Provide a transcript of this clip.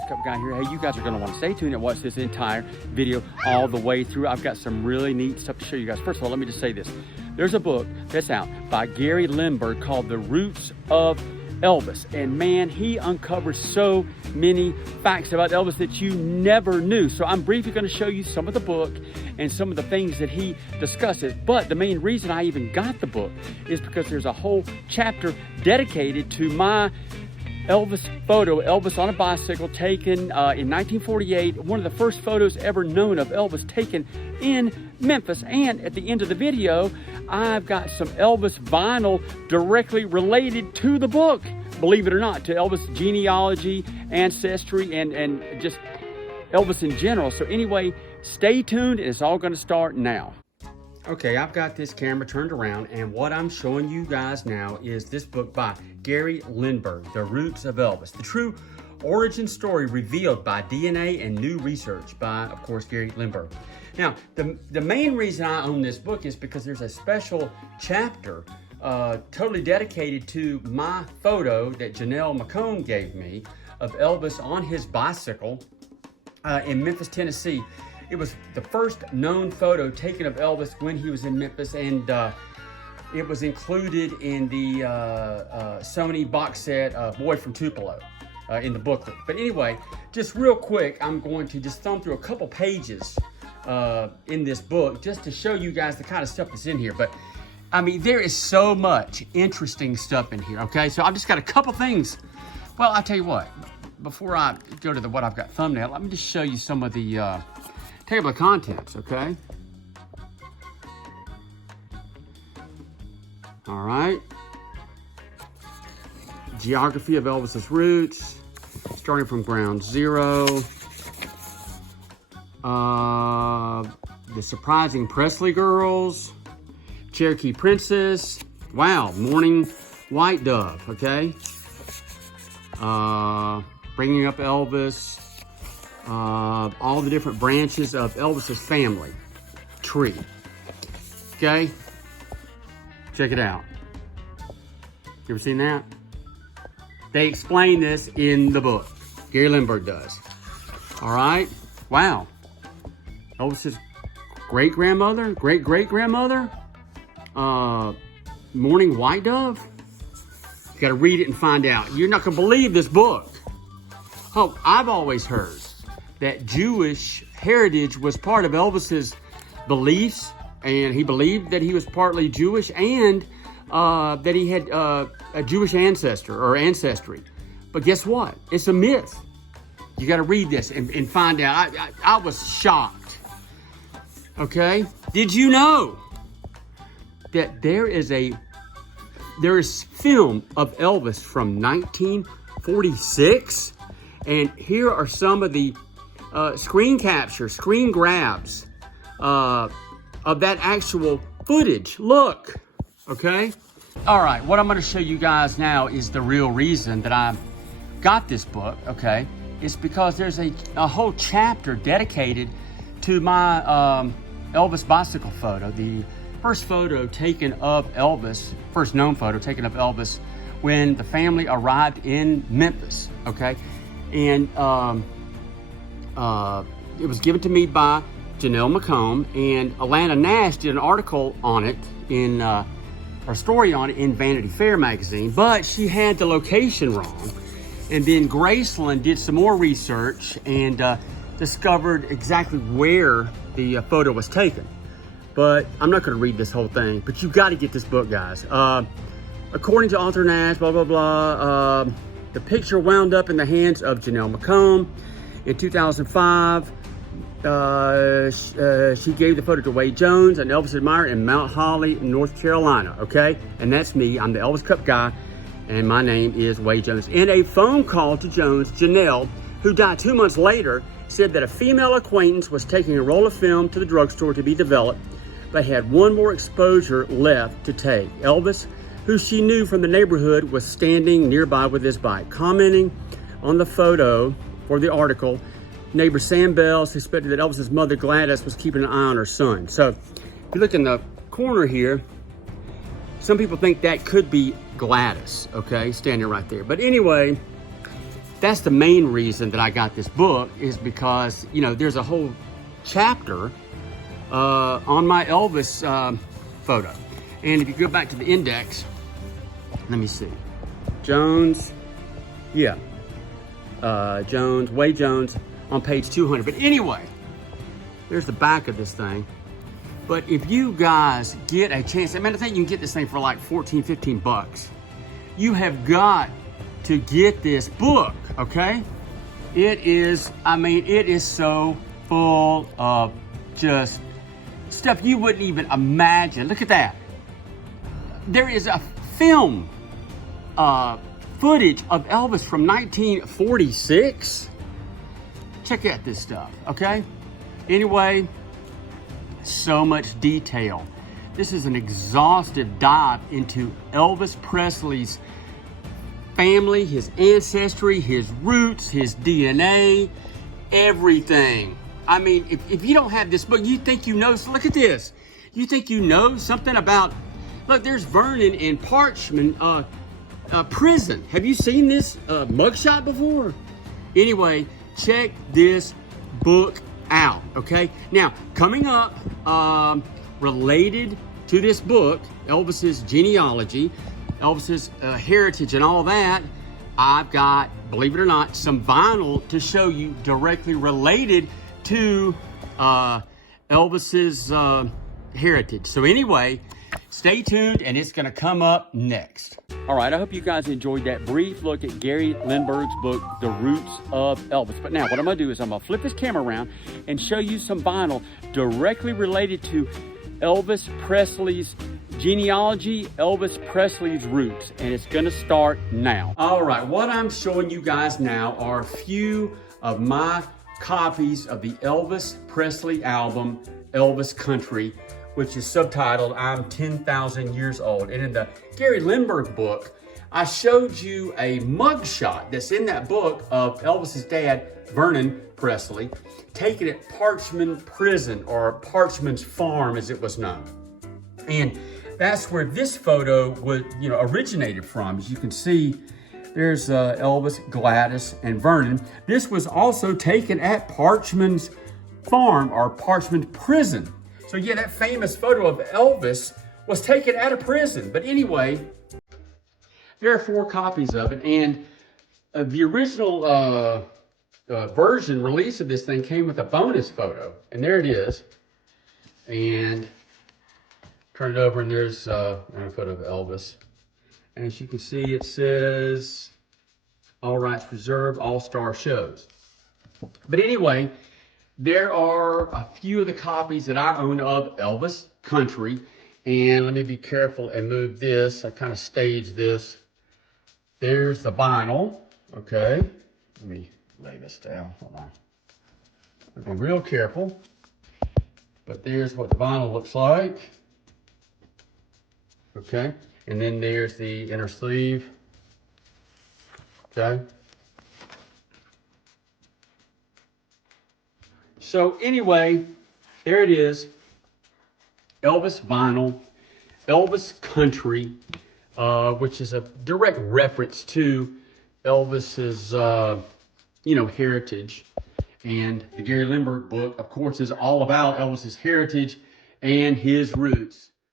ElvisCupGuy here. Hey, you guys are going to want to stay tuned and watch this entire video all the way through. I've got some really neat stuff to show you guys. First of all, let me just say this. There's a book that's out by Gary Lindberg called The Roots of Elvis. And man, he uncovers so many facts about Elvis that you never knew. So I'm briefly going to show you some of the book and some of the things that he discusses. But the main reason I even got the book is because there's a whole chapter dedicated to my Elvis photo, Elvis on a bicycle, taken in 1948. One of the first photos ever known of Elvis taken in Memphis. And at the end of the video, I've got some Elvis vinyl directly related to the book, believe it or not, to Elvis genealogy, ancestry, and just Elvis in general. So anyway, stay tuned, and it's all going to start now. Okay, I've got this camera turned around, and what I'm showing you guys now is this book by Gary Lindberg, The Roots of Elvis, the true origin story revealed by DNA and new research by, of course, Gary Lindberg. Now, the main reason I own this book is because there's a special chapter totally dedicated to my photo that Janelle McComb gave me of Elvis on his bicycle in Memphis, Tennessee. It was the first known photo taken of Elvis when he was in Memphis, and it was included in the Sony box set Boy from Tupelo in the booklet. But anyway, just real quick, I'm going to just thumb through a couple pages in this book just to show you guys the kind of stuff that's in here. But I mean, there is so much interesting stuff in here, okay? So I've just got a couple things. Well, I'll tell you what, before I go to what I've got thumbnail, let me just show you some of the table of contents, okay? All right. Geography of Elvis's roots, starting from ground zero. The surprising Presley girls, Cherokee Princess. Wow, Morning White Dove, okay? Bringing up Elvis. All the different branches of Elvis's family tree. Okay? Check it out. You ever seen that? They explain this in the book. Gary Lindberg does. All right? Wow. Elvis's great-grandmother, great-great-grandmother, Morning White Dove. You got to read it and find out. You're not going to believe this book. Oh, I've always heard that Jewish heritage was part of Elvis's beliefs, and he believed that he was partly Jewish, and that he had a Jewish ancestor or ancestry. But guess what? It's a myth. You got to read this and find out. I was shocked. Okay? Did you know that there is film of Elvis from 1946? And here are some of the screen capture, screen grabs of that actual footage. Look, okay? All right, what I'm gonna show you guys now is the real reason that I got this book, okay? It's because there's a whole chapter dedicated to my Elvis bicycle photo, the first photo taken of Elvis, first known photo taken of Elvis when the family arrived in Memphis, okay? And it was given to me by Janelle McComb, and Alana Nash did an article on it in, or story on it in Vanity Fair magazine, but she had the location wrong. And then Graceland did some more research and discovered exactly where the photo was taken. But I'm not going to read this whole thing, but you've got to get this book, guys. According to author Nash, blah, blah, blah, the picture wound up in the hands of Janelle McComb. In 2005, she gave the photo to Wade Jones, an Elvis admirer in Mount Holly, North Carolina, okay? And that's me. I'm the Elvis Cup guy, and my name is Wade Jones. In a phone call to Jones, Janelle, who died 2 months later, said that a female acquaintance was taking a roll of film to the drugstore to be developed, but had one more exposure left to take. Elvis, who she knew from the neighborhood, was standing nearby with his bike. Commenting on the photo for the article, neighbor Sam Bell suspected that Elvis's mother Gladys was keeping an eye on her son. So if you look in the corner here, some people think that could be Gladys, okay, standing right there. But anyway, that's the main reason that I got this book, is because, you know, there's a whole chapter on my Elvis photo. And if you go back to the index, let me see. Jones, yeah. Jones, Way Jones on page 200. But anyway, there's the back of this thing. But if you guys get a chance, I mean, I think you can get this thing for like 14, 15 bucks. You have got to get this book, okay? It is, I mean, it is so full of just stuff you wouldn't even imagine. Look at that. There is a film footage of Elvis from 1946. Check out this stuff, okay? Anyway, so much detail. This is an exhaustive dive into Elvis Presley's family, his ancestry, his roots, his DNA, everything. I mean, if you don't have this book, you think you know, look at this. You think you know something about, look, there's Vernon in Parchman prison. Have you seen this mugshot before? Anyway, check this book out, okay? Now, coming up, related to this book, Elvis's genealogy, Elvis's heritage and all that, I've got, believe it or not, some vinyl to show you directly related to Elvis's heritage. So anyway, stay tuned and it's gonna come up next. All right, I hope you guys enjoyed that brief look at Gary Lindberg's book, The Roots of Elvis. But now what I'm gonna do is I'm gonna flip this camera around and show you some vinyl directly related to Elvis Presley's genealogy, Elvis Presley's roots, and it's gonna start now. All right, what I'm showing you guys now are a few of my copies of the Elvis Presley album, Elvis Country, which is subtitled, I'm 10,000 Years Old. And in the Gary Lindberg book, I showed you a mugshot that's in that book of Elvis's dad, Vernon Presley, taken at Parchman Prison, or Parchman's Farm as it was known. And that's where this photo would, originated from. As you can see, there's Elvis, Gladys, and Vernon. This was also taken at Parchman's Farm, or Parchman Prison. So yeah, that famous photo of Elvis was taken at a prison. But anyway, there are 4 copies of it, and the original version release of this thing came with a bonus photo, and there it is. And turn it over, and there's a photo of Elvis. And as you can see, it says, all rights reserved, all-star shows. But anyway, there are a few of the copies that I own of Elvis Country. And let me be careful and move this. I kind of staged this. There's the vinyl, okay? Let me lay this down, hold on. I'll be real careful. But there's what the vinyl looks like. Okay, and then there's the inner sleeve. Okay. So anyway, there it is. Elvis vinyl, Elvis Country, which is a direct reference to Elvis's, heritage. And the Gary Lindberg book, of course, is all about Elvis's heritage and his roots.